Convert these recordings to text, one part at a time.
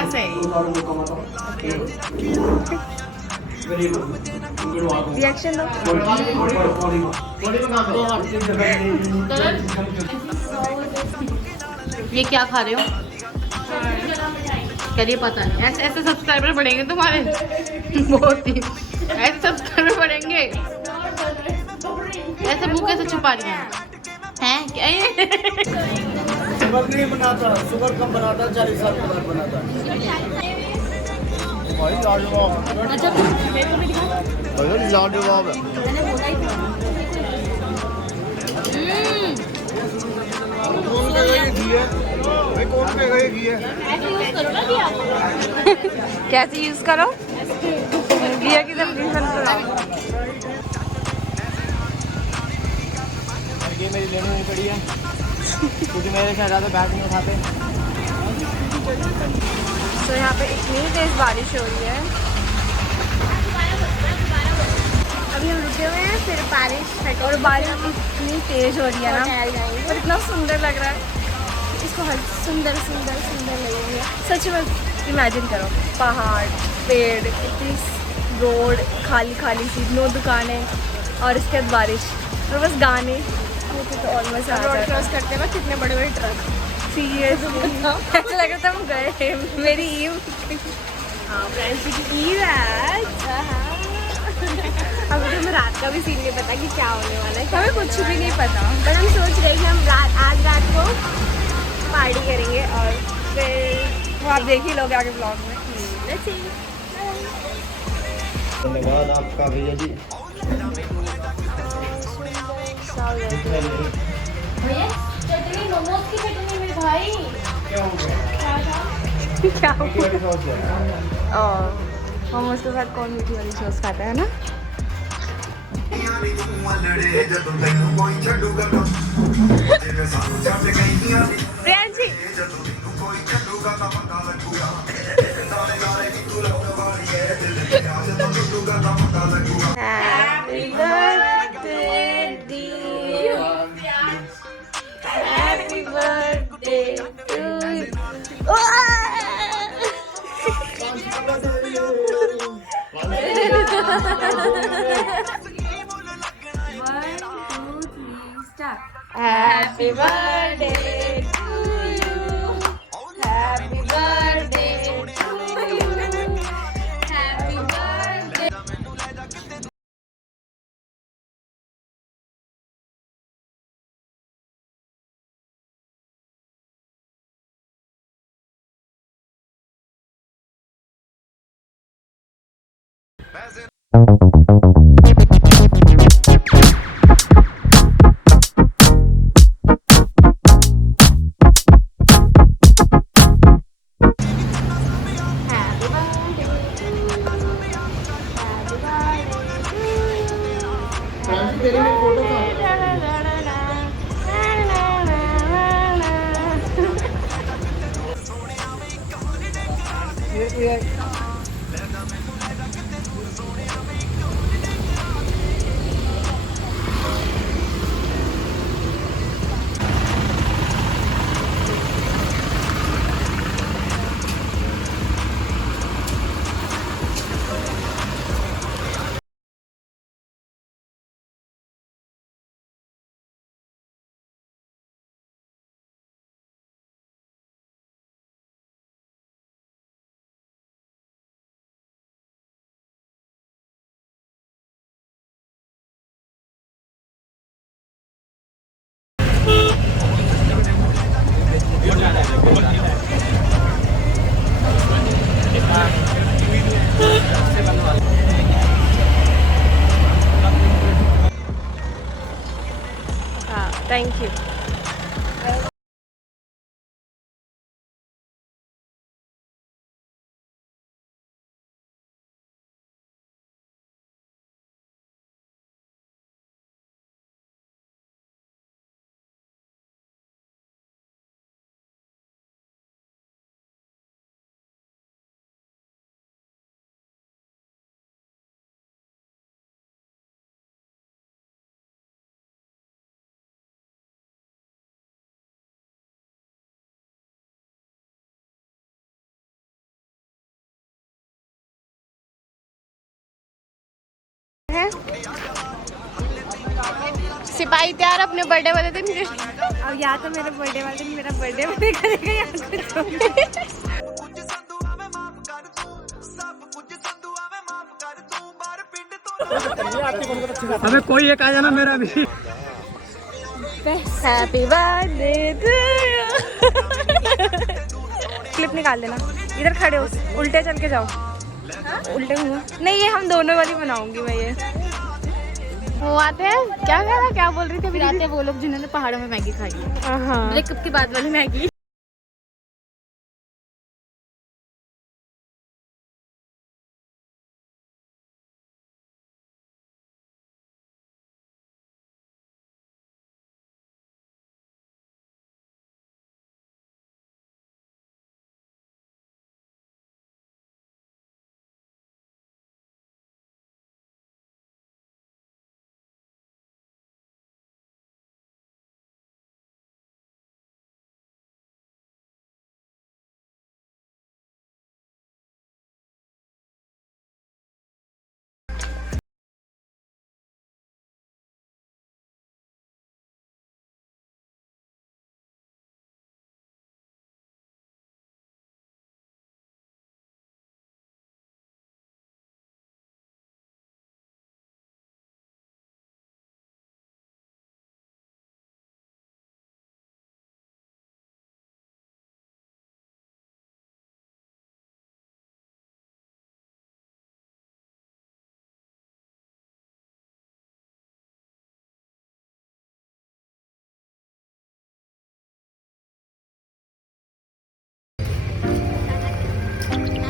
Famous है। Reaction दो। ये क्या खा रहे हो? चलिए पता नहीं, ऐसे ऐसे सब्सक्राइबर बढ़ेंगे तुम्हारे। बहुत ही ऐसे सब्सक्राइबर बढ़ेंगे। ऐसे मुंह कैसे छुपा रही हैं? हैं क्या ये? शुगर नहीं बनाता, शुगर कम बनाता, 40 साल के बाद बनाता। भाई लाजवाब, अच्छा मेरे को भी दिखा। भाई लाजवाब है। मैंने बोला ही था। कौन कहेगा ये घी है? भाई कौन कहेगा ये घी है? ऐसे यूज करो ना कि आप। कैसे यूज करो? घिया की सब्जी बनाओ। ये मेरी लेनी हुई पड़ी है क्योंकि मेरे से ज़्यादा बैग नहीं उठाते। तो यहाँ पे इतनी तेज बारिश हो रही है। अभी हम रुके हुए हैं, फिर बारिश और बारिश इतनी तेज हो रही है ना, और इतना सुंदर लग रहा है। इसको हर सुंदर सुंदर सुंदर लगेगी सच में। इमेजिन करो, पहाड़, पेड़, इतनी रोड, खाली खाली सी, नो दुकानें, और इसके बाद बारिश और बस गाने। तो ऑलमोस्ट रोड क्रॉस करते वक्त कितने बड़े बड़े ट्रक, सीरियसली ऐसा लग रहा था हम गए। मेरी ईद, हाँ प्रियांशी की ईद है आज। अभी तो हमें रात का भी सीन नहीं पता कि क्या होने वाला है, हमें कुछ भी नहीं पता, बट हम सोच रहे हैं कि हम आज रात को पार्टी करेंगे, और फिर वो आप देख ही लोगे आगे ब्लॉग में। धन्यवाद आपका भैया जी। भैया चटनी, मोमोज की चटनी मेरे भाई। क्या हो गया? क्या मीठी वाली सॉस है। मोमोज के साथ कौन मीठी वाली सॉस खाता है ना। Priyanshi happy birthday dear, happy birthday to you. Happy birthday to you. Happy birthday to you. Happy birthday. Happy birthday to you. Happy birthday to you. फ्रांसी तेरी मेरी फोटो कहाँ है? Thank you. सिपाही तैयार अपने बर्थडे वाले दिन के। अब या तो मेरे बर्थडे वाले दिन मेरा बर्थडे मना करेगा या कुछ हमें कोई एक आ जाना मेरा भी। Happy birthday to you. Clip निकाल लेना, इधर खड़े हो, उल्टे चल के जाओ। उल्टे हुआ नहीं, ये हम दोनों वाली बनाऊंगी मैं। ये वो आते हैं, क्या कह रहा, क्या बोल रही थी अभी? आते हैं वो लोग जिन्होंने पहाड़ों में मैगी खाई है, ब्रेकअप के बाद वाली मैगी।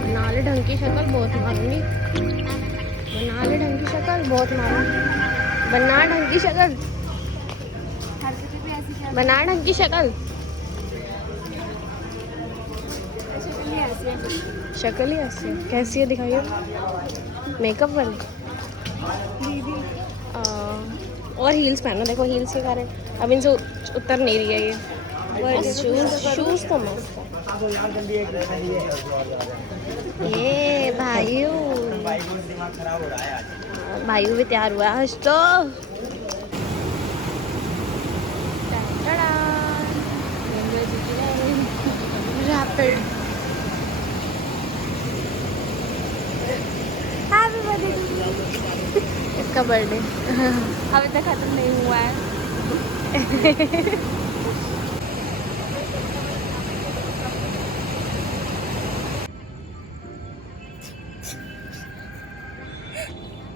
बना ले ढंग की शक्ल, बहुत मारूंगी। बना ले ढंग की शक्ल, बहुत मारूंगी। बना ढंग की शक्ल, बना ढंग की शक्ल। शक्ल ही ऐसी है, कैसी है दिखाइए। मेकअप वाली और हील्स पहनो, देखो हील्स के कारण अब इनसे उतर नहीं रही है ये। शूज तो मस्त है। ये भाइयों भाइयों भी तैयार हुआ है आज तो। Rapid happy birthday. इसका बर्थडे अभी तक खत्म नहीं हुआ है।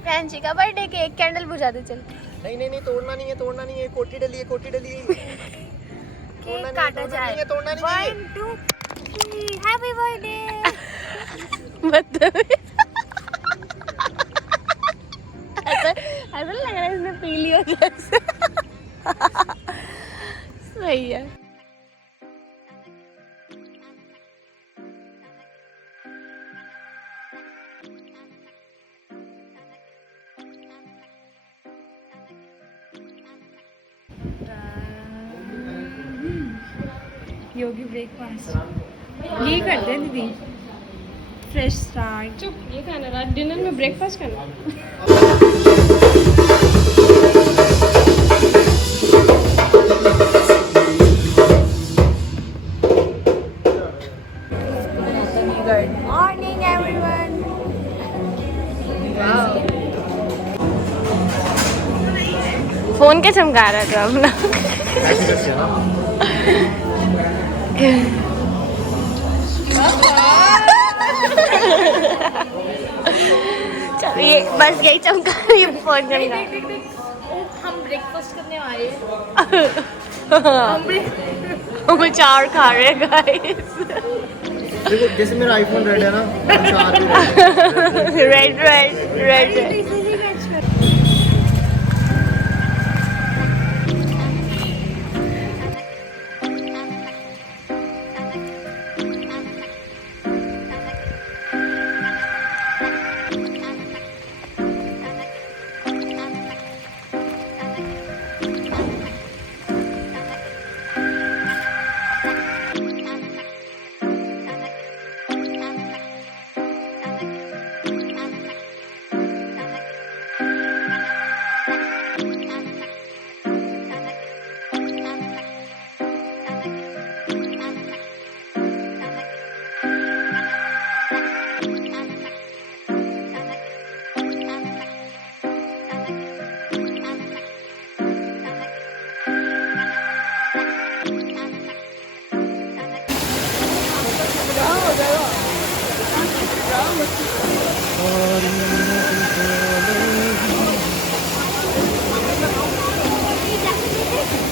प्रियांशी का बर्थडे केक, कैंडल बुझा दे चल। नहीं तोड़ना नहीं है, तोड़ना नहीं है। कोटी डली है, कोटी डली है। केक काटा जाए। तोड़ना नहीं है। 1 2 3 हैप्पी बर्थडे। ऐसा लग रहा है इसने पी लिया जैसे। सही है। योगी ब्रेकफास्ट यही करते हैं दीदी। Fresh start. चुप, ये खाना रात डिनर में ब्रेकफास्ट करना। Good morning everyone. फोन क्या चमका रहा था अपना? चलो ये बस यही चमका रही है फोन चमका। हम ब्रेकफास्ट करने आए हैं। हम चार खा रहे हैं गाइस। देखो जैसे मेरा आईफोन रेड है ना, चार भी रेड रेड रेड।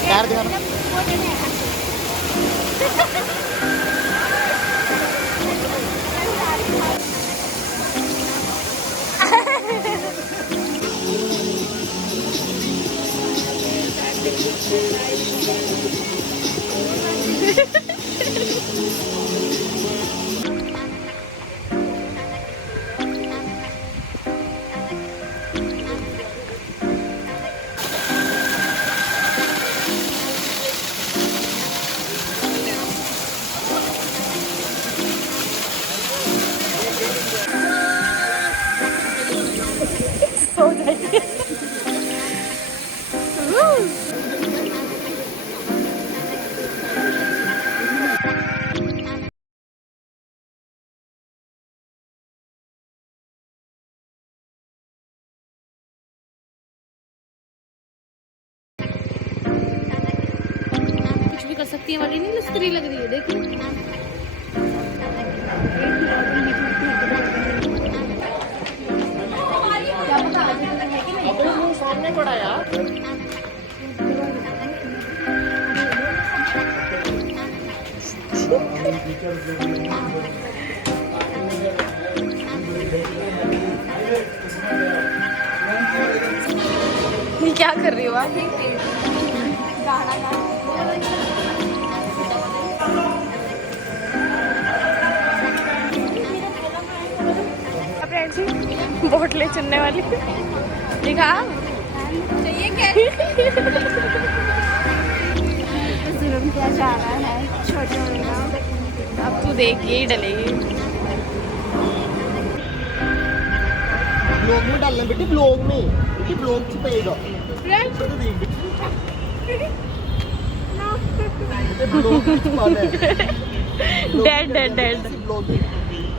यार दिखाना सो जाएगी। कुछ भी कर सकती है वाली नहीं लस्करी लग रही है देखिए। सामने पड़ा यार ये क्या कर रही हो आप? प्रियांशी बोटले चुनने वाली दिखा चाहिए क्या? जुल्म किया जा रहा है छोटे होने का। अब तू देख यही डलेगी। ब्लॉग में डालना बेटी ब्लॉग में बेटी ब्लॉग से पेगा प्रियांशी ब्लॉग में पाना है डेड डेड डेड ब्लॉग